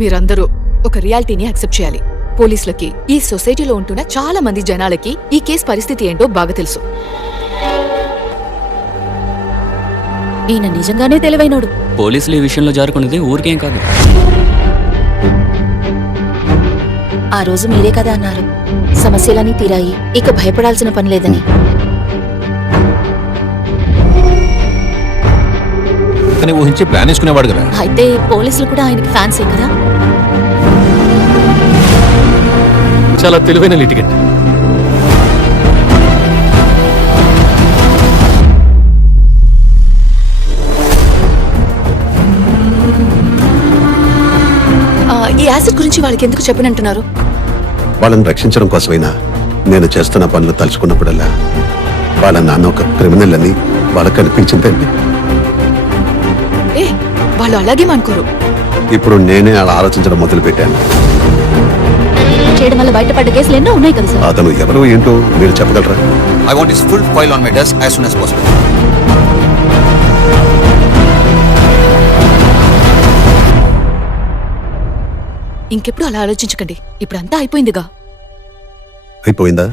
మీరందరూ ఒక రియాలిటీని యాక్సెప్ట్ చేయాలి. పోలీసులకి, ఈ సొసైటీలో ఉంటున్న చాలా మంది జనాలకి ఈ కేసు పరిస్థితి ఏంటో బాగా తెలుసు. ఈయన నిజంగానే తెలివైనోడు. పోలీసులు ఈ విషయంలో జారుకున్నది ఊరికేం కాదు. ఆ రోజు మీరే కదా అన్నారు, సమస్యలన్నీ తీరాయి, ఇక భయపడాల్సిన పని లేదని. కానీ ఊహించి ప్లాన్ వేసుకునేవాడు కదా. అయితే పోలీసులు కూడా ఆయనకి ఫ్యాన్సే కదా. చాలా తెలివైన లిటిగెంట్. ఈ యాసిడ్ గురించి వాళ్ళకి ఎందుకు చెప్పనంటున్నారు? వాళ్ళని రక్షించడం కోసమైనా నేను చేస్తున్న పనులు తలుచుకున్నప్పుడల్లా వాళ్ళ నాన్న ఒక క్రిమినల్ అని వాళ్ళకి అనిపించిందండి. వాళ్ళు అలాగేమనుకోరు. ఇప్పుడు నేనే అలా ఆలోచించడం మొదలు పెట్టాను. చేయడం వల్ల బయటపడ్డ కేసులు ఎన్నో ఉన్నాయి కదా సార్. అతను ఎవరో ఏంటో మీరు చెప్పగలరా? I want his full file on my desk as soon as possible. ఇంకెప్పుడు అలా ఆలోచించకండి. ఇప్పుడంతా అయిపోయిందిగా. అయిపోయిందా?